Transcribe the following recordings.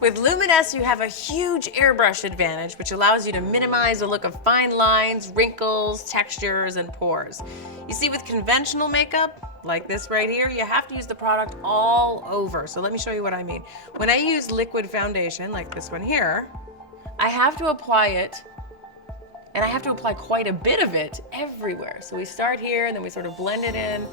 With Luminess, you have a huge airbrush advantage, which allows you to minimize the look of fine lines, wrinkles, textures, and pores. You see, with conventional makeup, like this right here, you have to use the product all over. So let me show you what I mean. When I use liquid foundation, like this one here, I have to apply it, and I have to apply quite a bit of it everywhere. So we start here, and then we sort of blend it in,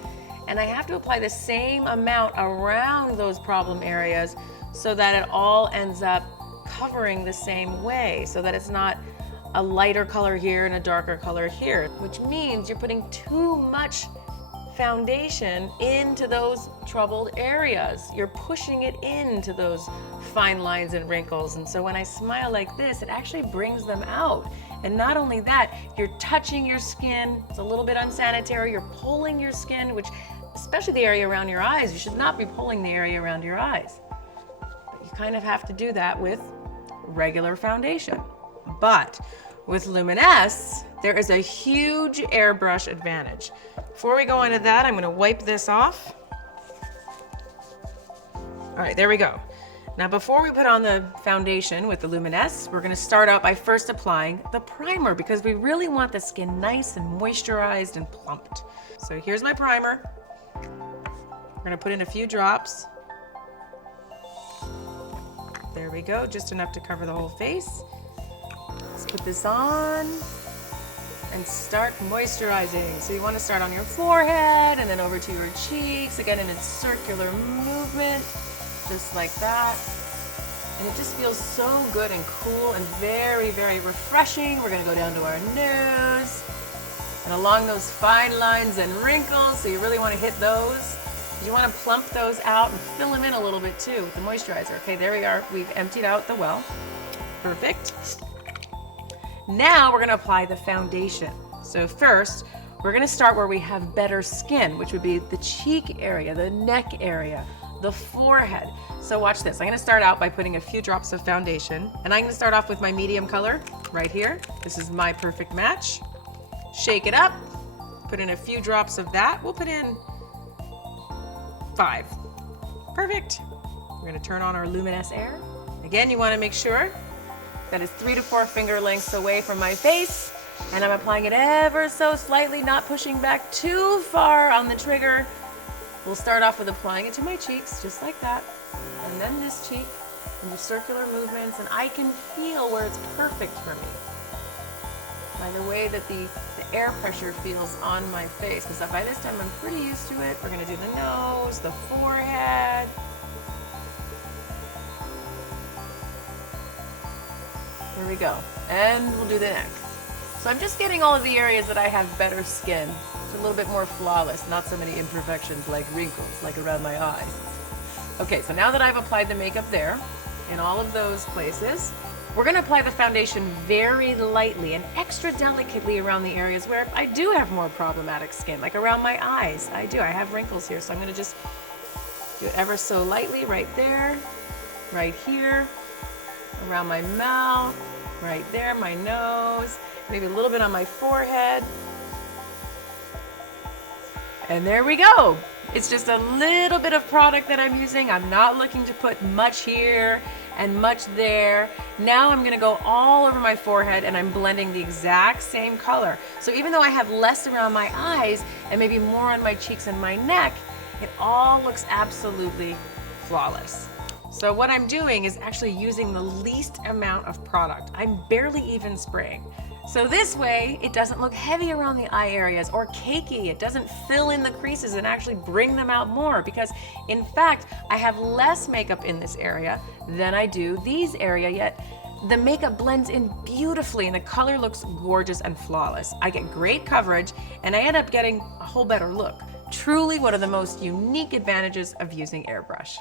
and I have to apply the same amount around those problem areas so that it all ends up covering the same way, so that it's not a lighter color here and a darker color here, which means you're putting too much foundation into those troubled areas. You're pushing it into those fine lines and wrinkles. And so when I smile like this, it actually brings them out. And not only that, you're touching your skin. It's a little bit unsanitary. You're pulling your skin, which, especially the area around your eyes, you should not be pulling the area around your eyes. But you kind of have to do that with regular foundation. But with Luminess, there is a huge airbrush advantage. Before we go into that, I'm gonna wipe this off. All right, there we go. Now before we put on the foundation with the Luminess, we're gonna start out by first applying the primer because we really want the skin nice and moisturized and plumped. So here's my primer. We're gonna put in a few drops. There we go, just enough to cover the whole face. Let's put this on and start moisturizing. So you want to start on your forehead and then over to your cheeks, again in a circular movement, just like that. And it just feels so good and cool and very, very refreshing. We're gonna go down to our nose and along those fine lines and wrinkles, so you really want to hit those. You want to plump those out and fill them in a little bit too with the moisturizer. Okay, there we are. We've emptied out the well. Perfect. Now we're gonna apply the foundation. So first, we're gonna start where we have better skin, which would be the cheek area, the neck area, the forehead. So watch this. I'm gonna start out by putting a few drops of foundation, and I'm gonna start off with my medium color right here. This is my perfect match. Shake it up, put in a few drops of that. We'll put in 5. Perfect. We're gonna turn on our Luminess Air. Again, you wanna make sure that is 3 to 4 finger lengths away from my face, and I'm applying it ever so slightly, not pushing back too far on the trigger. We'll start off with applying it to my cheeks, just like that, and then this cheek, and the circular movements, and I can feel where it's perfect for me by the way that the air pressure feels on my face, because by this time I'm pretty used to it. We're gonna do the nose, the forehead, there we go. And we'll do the neck. So I'm just getting all of the areas that I have better skin. It's a little bit more flawless, not so many imperfections like wrinkles, like around my eyes. Okay, so now that I've applied the makeup there, in all of those places, we're gonna apply the foundation very lightly and extra delicately around the areas where I do have more problematic skin, like around my eyes. I have wrinkles here, so I'm gonna just do it ever so lightly right there, right here, around my mouth, right there, my nose, maybe a little bit on my forehead. And there we go. It's just a little bit of product that I'm using. I'm not looking to put much here and much there. Now I'm gonna go all over my forehead and I'm blending the exact same color. So even though I have less around my eyes and maybe more on my cheeks and my neck, it all looks absolutely flawless. So what I'm doing is actually using the least amount of product. I'm barely even spraying. So this way, it doesn't look heavy around the eye areas or cakey. It doesn't fill in the creases and actually bring them out more, because in fact, I have less makeup in this area than I do these area, yet the makeup blends in beautifully and the color looks gorgeous and flawless. I get great coverage and I end up getting a whole better look. Truly one of the most unique advantages of using Airbrush.